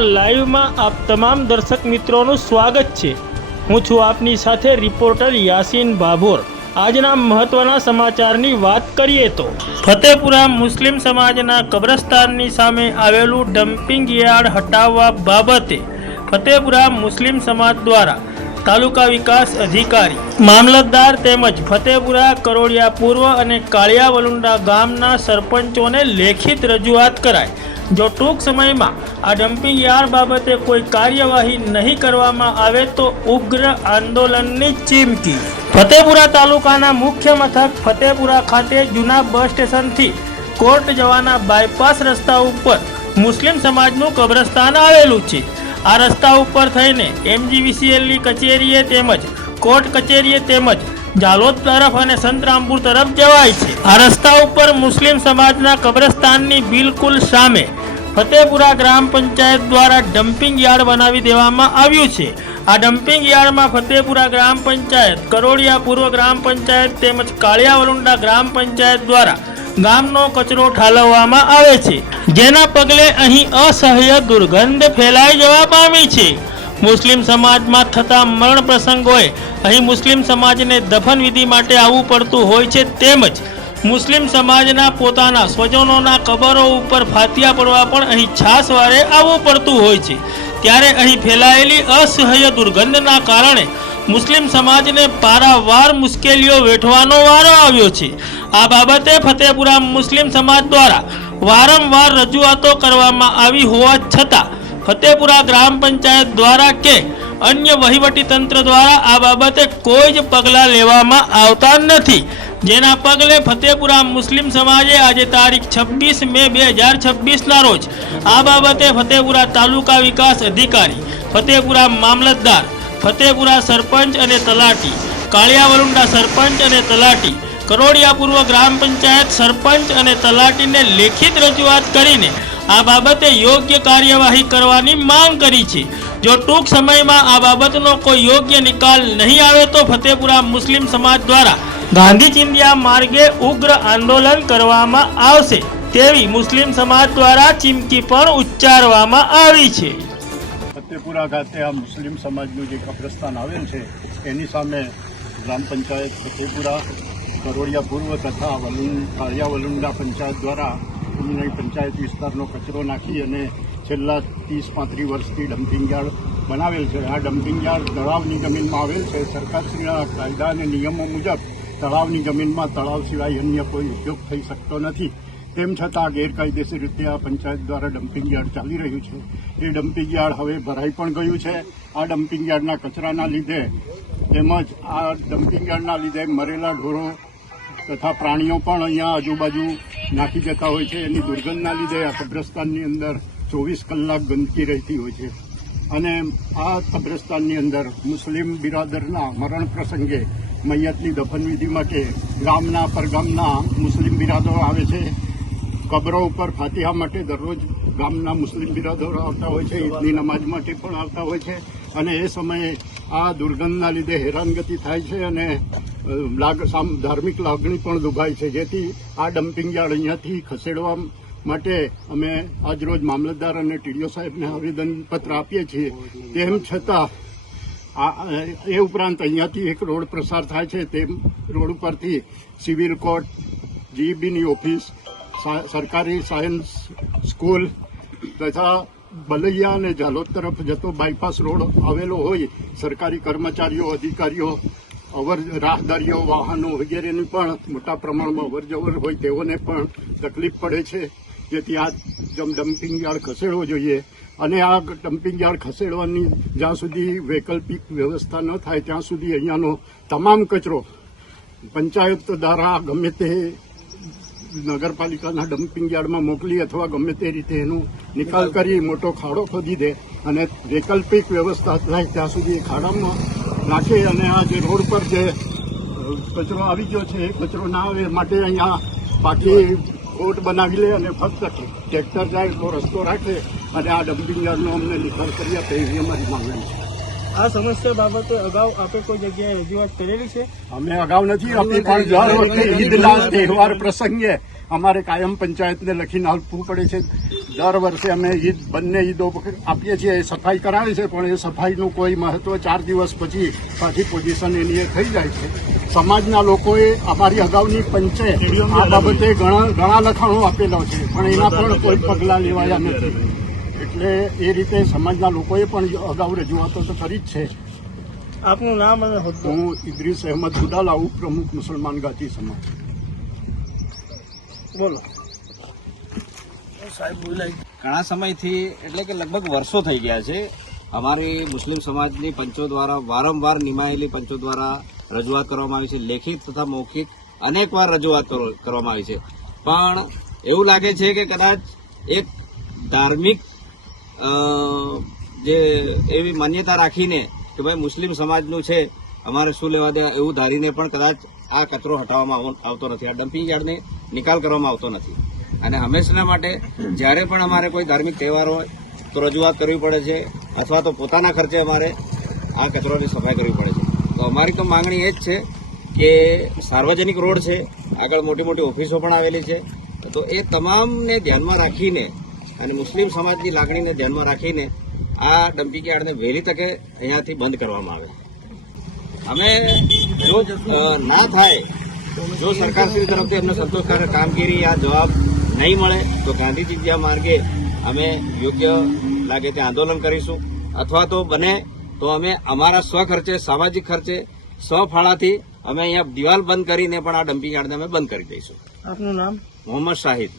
Live में आप तमाम दर्शक मित्रों स्वागत है। हूँ छू आपनी साथे रिपोर्टर यासीन भाभोर। आजना महत्वना समाचारनी बात करिए तो फतेपुरा मुस्लिम समाजना कब्रस्ताननी सामे आवेलू डम्पिंग यार्ड हटाववा बाबते फतेपुरा मुस्लिम समाज द्वारा तालुका विकास अधिकारी मामलतदार तेमज फतेपुरा करोड़िया पूर्व और कालिया वलुंडा गामना सरपंचोने लेखित रजूआत कराय। जो टूंक समय में आ डम्पिंग यार्ड बाबते कोई कार्यवाही नहीं करवामां आवे तो उग्र आंदोलननी चीमकी। फतेपुरा तालुकाना मुख्य मथक फतेपुरा खाते जूना बस स्टेशन थी कोर्ट जवाना बायपास रस्ता उपर मुस्लिम समाजनु कब्रस्तान आवेलू छे। आ रस्ता उपर थईने MGVCL नी कचेरीए तेमज कोर्ट कचेरीए तेमज जालोद तरफ और संतरामपुर तरफ जवाय छे। आ रस्ता उपर मुस्लिम समाजना कब्रस्ताननी बिल्कुल सामे फतेपुरा ग्राम पंचायत द्वारा डम्पिंग यार्ड बनावी देवामां आव्युं छे। आ डम्पिंग यार्ड में फतेपुरा ग्राम पंचायत, करोड़िया पूर्व ग्राम पंचायत तेमज कालिया वलुंडा ग्राम पंचायत द्वारा गामनो कचरो ठालववामां आवे छे, जेना पगले अहीं असह्य दुर्गंध फैलाई जवा पामी छे। मुस्लिम समाज में थता मरण प्रसंगोए अहीं मुस्लिम समाज ने दफन विधि माटे आववुं पड़तुं होय छे, तेमज मुस्लिम समाजना पोताना स्वजनोना कबरो उपर फातिया पड़वा पण अहीं छासवारे आववुं पड़तुं होय छे। त्यारे अहीं फैलायेली असह्य दुर्गंधना कारणे मुस्लिम समाज ने पारावार मुश्केलीओ वेठवानो वारो आव्यो छे। आ बाबते फतेपुरा मुस्लिम समाज द्वारा वारंवार रजूआतो करवामां आवी होवा छतां फतेपुरा ग्राम पंचायत द्वारा के अन्य वहीवटी तंत्र द्वारा आ बाबते कोई ज पगला लेवामां आवता नथी, जेना पगले फतेपुरा मुस्लिम समाजे आज तारीख 26 मे 2026 ना रोज आ बाबते फतेपुरा तालुका विकास अधिकारी, फतेपुरा मामलतदार, फतेपुरा सरपंच अने तलाटी, कालिया वलुंडा सरपंच अने तलाटी, करोड़िया पूर्व ग्राम पंचायत सरपंच अने तलाटी ने लेखित रजूआत करीने आ बाबते योग्य कार्यवाही करवानी मांग करी छे। जो टूंक समय में आ बाबतनो कोई योग्य निकाल नहीं आवे तो फतेपुरा मुस्लिम समाज द्वारा गांधी चिंधिया मार्गे उग्र आंदोलन करवामां आवशे तेवी मुस्लिम समाज द्वारा चीमकी पण उच्चारवामां आवी छे। फतेपुरा खाते आ मुस्लिम समाजનું જે કબ્રસ્તાન આવેલ છે એની સામે ગ્રામ પંચાયત ફતેપુરા, કરોડિયા પૂર્વ તથા કાળિયા વલુંડા પંચાયત દ્વારા પંચાયત વિસ્તારનો કચરો નાખી અને છેલ્લા 30-35 વર્ષથી ડમ્પિંગ યાર્ડ બનાવેલ છે। આ ડમ્પિંગ યાર્ડ તળાવની જમીનમાં આવેલ છે। સરકારશ્રીના કાયદા અને નિયમો મુજબ તળાવની જમીનમાં તળાવ સિવાય અન્ય કોઈ ઉપયોગ થઈ શકતો નથી। તેમ છતાં ગેરકાયદેસર રીતે આ પંચાયત દ્વારા ડમ્પિંગ યાર્ડ ચાલી રહ્યું છે। એ ડમ્પિંગ યાર્ડ હવે ભરાઈ પણ ગયું છે। આ ડમ્પિંગ યાર્ડના કચરાના લીધે તેમજ આ ડમ્પિંગ યાર્ડના લીધે મરેલા ઢોરો તથા પ્રાણીઓ પણ અહીંયા આજુબાજુ નાખી જતા હોય છે। એની દુર્ગંધના લીધે આ કબ્રસ્તાનની અંદર 24 કલાક ગંદકી રહેતી હોય છે અને આ કબ્રસ્તાનની અંદર મુસ્લિમ બિરાદરના મરણ પ્રસંગે મૈયતની દફનવિધિ માટે ગામના પરગામના મુસ્લિમ બિરાદરો આવે છે। કબરો ઉપર ફાતિહા માટે દરરોજ ગામના મુસ્લિમ બિરાદરો આવતા હોય છે, ઈદની નમાજ માટે પણ આવતા હોય છે અને એ સમયે આ દુર્ગંધના લીધે હેરાનગતિ થાય છે અને ધાર્મિક લાગણી પણ દુભાય છે, જેથી આ ડમ્પિંગ યાર્ડ અહીંયાથી ખસેડવા માટે અમે આજરોજ મામલતદાર અને TDO સાહેબને આવેદનપત્ર આપીએ છીએ। તેમ છતાં એ ઉપરાંત અહીંયાથી એક રોડ પ્રસાર થાય છે, તે રોડ ઉપરથી સિવિલ કોર્ટ, GEBની ઓફિસ, સરકારી સાયન્સ સ્કૂલ તથા બલૈયા અને ઝાલોદ તરફ જતો બાયપાસ રોડ આવેલો હોય સરકારી કર્મચારીઓ, અધિકારીઓ, રાહદારીઓ, વાહનો વગેરેની પણ મોટા પ્રમાણમાં અવરજવર હોય તેઓને પણ તકલીફ પડે છે, જેથી આ ડમ્પિંગ યાર્ડ ખસેડવો જોઈએ અને આ ડમ્પિંગ યાર્ડ ખસેડવાની જ્યાં સુધી વૈકલ્પિક વ્યવસ્થા ન થાય ત્યાં સુધી અહીંયાનો તમામ કચરો પંચાયત દ્વારા ગમે તે નગરપાલિકાના ડમ્પિંગ યાર્ડમાં મોકલી અથવા ગમે તે રીતે એનો નિકાલ કરી મોટો ખાડો ખોદી દે અને વૈકલ્પિક વ્યવસ્થા થાય ત્યાં સુધી એ ખાડામાં નાખે અને આ જે રોડ પર જે કચરો આવી ગયો છે એ કચરો ના આવે માટે અહીંયા બાકી કોર્ટ બનાવી લે અને ફક્ત ટ્રેક્ટર જાય તો રસ્તો રાખે અને આ ડમ્પિંગ યાર્ડનો અમને નિકાલ કરી આપે એવી અમારી માંગણી છે। આ સમસ્યા બાબતે અગાઉ આપે કોઈ જગ્યાએ રજૂઆત કરેલી છે? અમે અગાઉ નથી આપી, પણ દર વખતે ઈદના તહેવાર પ્રસંગે અમારે કાયમ પંચાયતને લખીને આપવું પડે છે. દર વર્ષે અમે બંને ઈદો આપીએ છીએ, એ સફાઈ કરાવે છે, પણ એ સફાઈનું કોઈ મહત્વ 4 દિવસ પછી પાછી પોઝિશન એની એ થઈ જાય છે. સમાજના લોકોએ અમારી અગાઉની પંચે આ બાબતે ઘણા લખાણો આપેલા છે, પણ એના પણ કોઈ પગલાં લેવાયા નથી. એટલે એ રીતે સમાજના લોકોએ પણ અગાઉ રજૂઆતો તો કરી જ છે. આપનું નામ અને હોદ્દો? હું ઇદ્રીસ અહેમદ ગુડાલા, ઉપપ્રમુખ મુસલમાન ગાતી સમાજ. બોલો. ઘણા સમયથી એટલે કે લગભગ વર્ષો થઈ ગયા છે અમારી મુસ્લિમ સમાજની પંચો દ્વારા વારંવાર નિમાયેલી પંચો દ્વારા રજૂઆત કરવામાં આવી છે. લેખિત તથા મૌખિક અનેકવાર રજૂઆત કરવામાં આવી છે, પણ એવું લાગે છે કે કદાચ એક ધાર્મિક જે એવી માન્યતા રાખીને કે ભાઈ મુસ્લિમ સમાજનું છે, અમારે શું લેવા દેવા એવું ધારીને પણ કદાચ આ કચરો હટાવવામાં આવતો નથી, આ ડમ્પિંગ યાર્ડને નિકાલ કરવામાં આવતો નથી. અને હંમેશના માટે જ્યારે પણ અમારે કોઈ ધાર્મિક તહેવાર હોય તો રજૂઆત કરવી પડે છે, અથવા તો પોતાના ખર્ચે અમારે આ કચરોની સફાઈ કરવી પડે છે. તો અમારી તો માંગણી એ જ છે કે સાર્વજનિક રોડ છે, આગળ મોટી મોટી ઓફિસો પણ આવેલી છે, તો એ તમામને ધ્યાનમાં રાખીને અને મુસ્લિમ સમાજની લાગણીને ધ્યાનમાં રાખીને આ ડમ્પિંગ યાર્ડને વહેલી તકે અહીંયાથી બંધ કરવામાં આવે. અમે જો ના થાય, જો સરકારશ્રી તરફથી અમને સંતોષકારક કામગીરી આ જવાબ નહીં મળે તો ગાંધીજી જ્યાં માર્ગે અમે યોગ્ય લાગે ત્યાં આંદોલન કરીશું, અથવા તો બને તો અમે અમારા સ્વખર્ચે, સામાજિક ખર્ચે, સ્વફાળાથી અમે અહીંયા દિવાલ બંધ કરીને પણ આ ડમ્પિંગ યાર્ડને અમે બંધ કરી દઈશું. આપનું નામ? મોહમ્મદ શાહિદ.